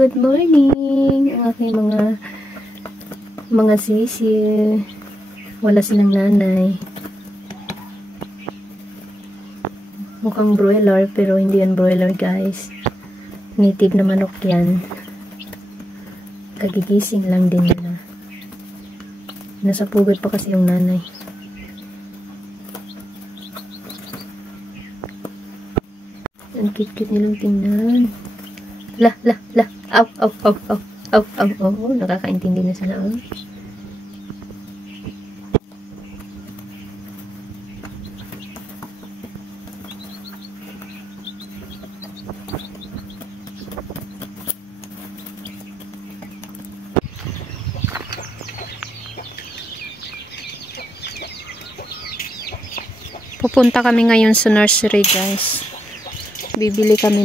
Good morning, ang aking mga sisi. Wala silang nanay. Mukhang broiler, pero hindi yan broiler, guys. Native na manok yan. Kagigising lang din nila. Nasa pugad pa kasi yung nanay. Ang cute-cute nilang tingnan. Aw. Nakakaintindi na sila. Pupunta kami ngayon sa nursery, guys. Bibili kami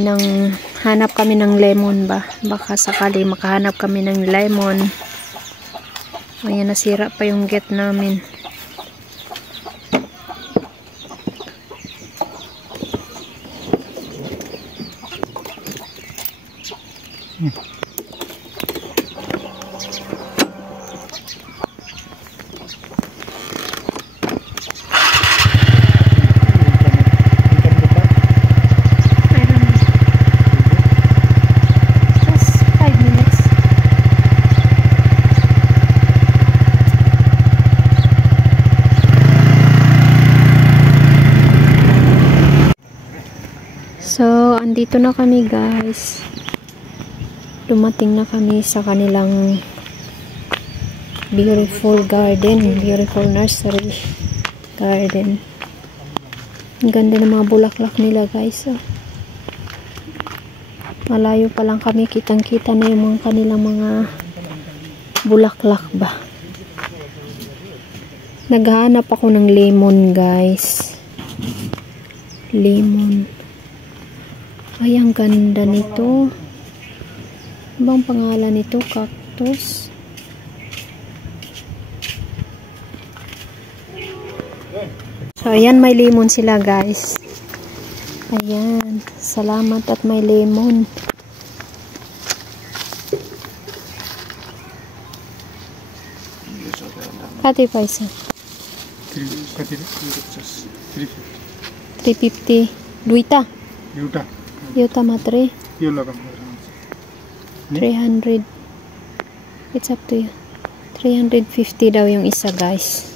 hanap kami ng lemon ba. Baka sakali makahanap kami ng lemon. Ayan, nasira pa yung gate namin. So, andito na kami, guys. Dumating na kami sa kanilang beautiful garden, beautiful nursery garden. Ang ganda ng mga bulaklak nila, guys. Malayo pa lang kami, kitang-kita na yung kanilang mga bulaklak ba. Naghahanap ako ng lemon, guys. Lemon. Ay, ang ganda nito. Ano bang pangalan nito? Cactus. So, ayan, may lemon sila, guys. Ayan. Salamat at may lemon. Kati pa isa? 350. Duita. Yuta matre. 300. It's up to you. 350 daw yung isa, guys.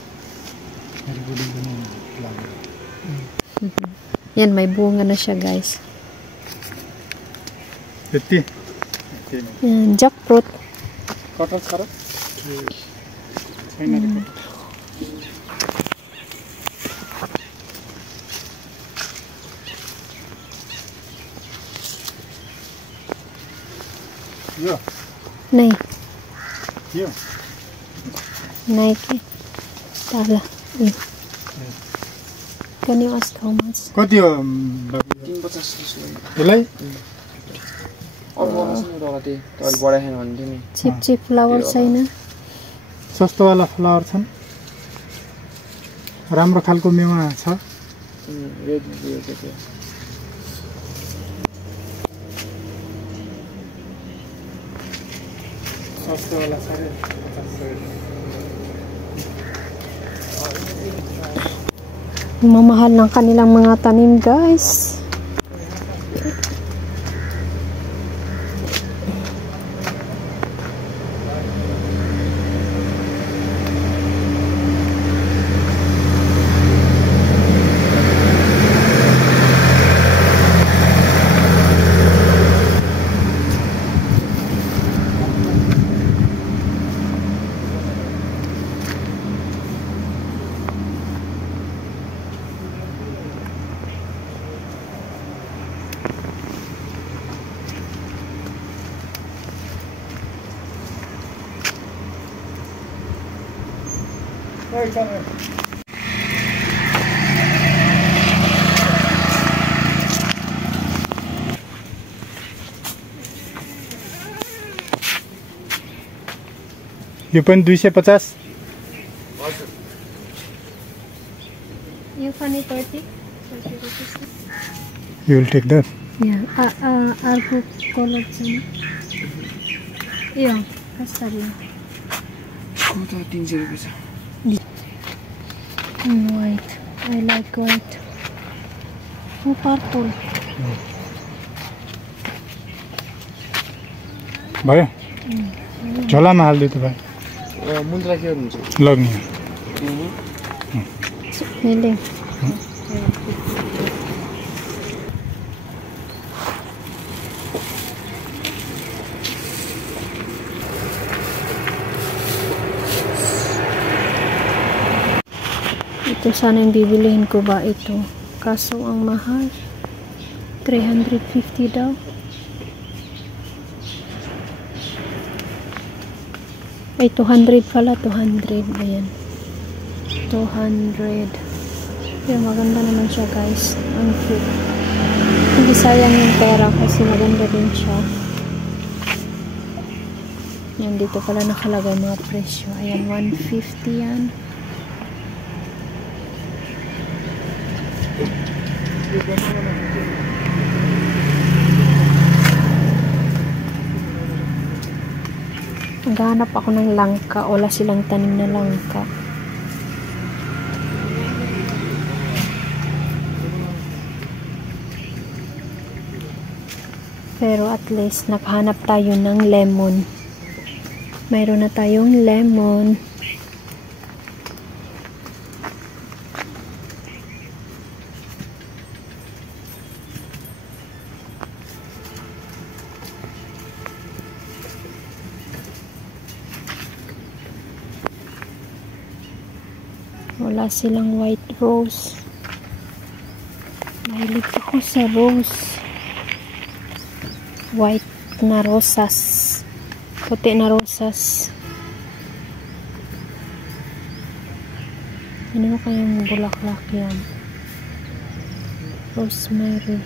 Yan, may bunga na siya, guys. Yan, jackfruit. Này này cái tao là Can you ask how much? कति हो 350 यसलाई Cheap flower छैन सस्तोवाला फ्लावर छन् राम्रो खालको मेवा छ सस्तोवाला छ रे 50 Mamahal ng kanilang mga tanim, guys. यो पनि 250 You funny 30? You will take that. Yeah. Argo color sana. Yeah. Kasar yun. White. I like white. Oh, purple. भयो झोलामा हाल्दै त भाइ मुन्द्रा के हुन्छ लग्ने Feeling. Ito sana yung bibilihin ko ba ito. Kaso ang mahal. 350 daw. Ay, 200 pala. 200. Ayan. 200. Pero maganda naman siya, guys. Ang cute. Hindi sayang yung pera kasi maganda din siya. Yan, dito pala nakalagay mga presyo. Ayan, 150 yan. Naghahanap ako ng langka. Wala silang tanim na langka. Pero at least nakahanap tayo ng lemon. Mayroon na tayong lemon. Wala silang white rose. Mahilig ako sa rose. White na rosas. Puti na rosas. Ano kayang bulaklak yan? Rosemary.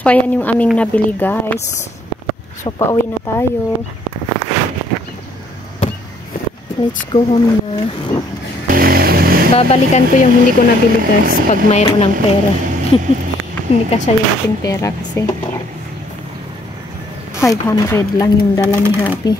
So, ayan yung aming nabili, guys. So, pauwi na tayo. Let's go home na. Babalikan ko yung hindi ko nabili, guys, pag mayroon ng pera. Hindi kasi yung ating pera kasi 500 lang yung dala ni Happy.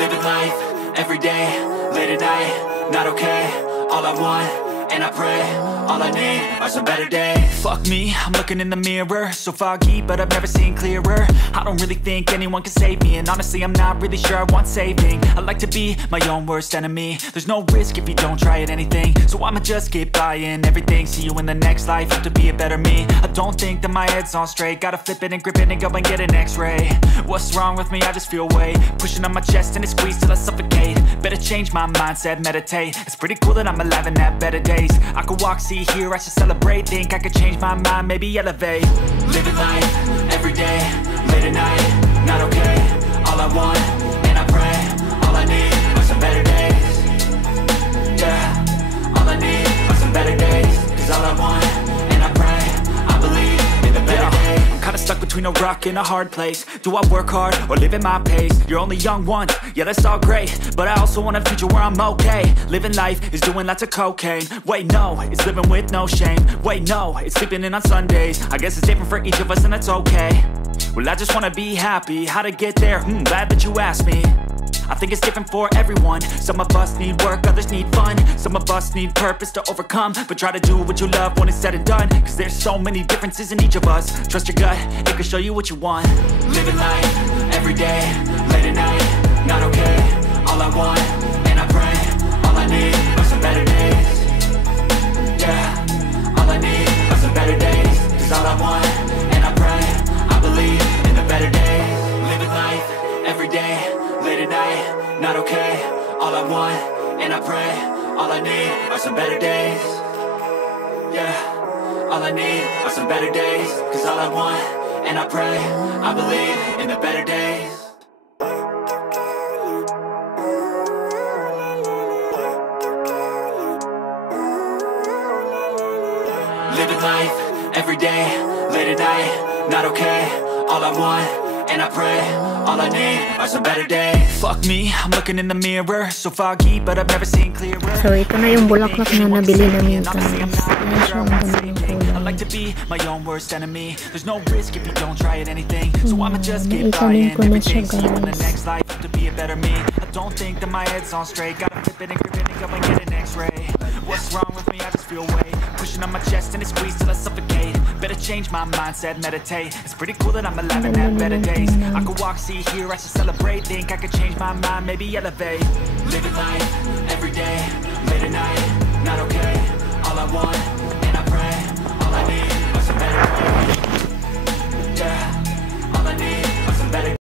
Living life, every day, late at night, not okay. All I want, and and I pray. All I need are some better days. Fuck me, I'm looking in the mirror, so foggy, but I've never seen clearer. I don't really think anyone can save me, and honestly I'm not really sure I want saving. I like to be my own worst enemy. There's no risk if you don't try at anything, so I'ma just keep buying everything. See you in the next life, have to be a better me. I don't think that my head's on straight, gotta flip it and grip it and go and get an x-ray. What's wrong with me? I just feel weight pushing on my chest and it squeezes till I suffocate. Better change my mindset, meditate. It's pretty cool that I'm alive and have better days. I could walk, see, hear, I should celebrate. Think I could change my mind, maybe elevate. Living life, every day, late at night, not okay. All I want, and I pray, all I need are some better days. Yeah, all I need are some better days. Cause all I want, and I pray, I believe in the better days. I'm kinda stuck between a rock and a hard place. Do I work hard or live at my pace? You're only young once, yeah that's all great, but I also want a future where I'm okay. Living life is doing lots of cocaine. Wait no, it's living with no shame. Wait no, it's sleeping in on Sundays. I guess it's different for each of us and that's okay. Well I just wanna be happy, how to get there? Glad that you asked me. I think it's different for everyone. Some of us need work, others need fun. Some of us need purpose to overcome. But try to do what you love when it's said and done. Cause there's so many differences in each of us. Trust your gut, it can show you what you want. Living life, every day, late at night, not okay. All I want, and I pray, all I need are some better days. Yeah, all I need are some better days. Cause all I want, and I pray, I believe in the better days. Living life, every day, late at night, not okay. All I want, and I pray, all I need are some better days. Yeah, all I need are some better days. Cause all I want, and I pray, I believe in the better days. Living life, every day, late at night, not okay. All I want, and I pray, all I need are some better days. Fuck me, I'm looking in the mirror, so foggy, but I've never seen clearer. So ito na yung bulaklak na nabili namin guys. Ayan siya, ang ganda ng I kulay. like to be my own worst enemy. There's no risk if you don't try at anything, so I'ma just keep Naitanim buying ko na siya everything. See you in the guys. next life, have to be a better me. I don't think that my head's on straight, gotta flip it and grip it and go and get an x-ray. What's wrong with me? I just feel weight pushing on my chest and it squeezes till I suffocate. Better change my mindset, meditate. It's pretty cool that I'm alive and have better days. I could walk, see, hear, I should celebrate. Think I could change my mind, maybe elevate. Living life, every day, late at night, not okay. All I want, and I pray, all I need are some better days.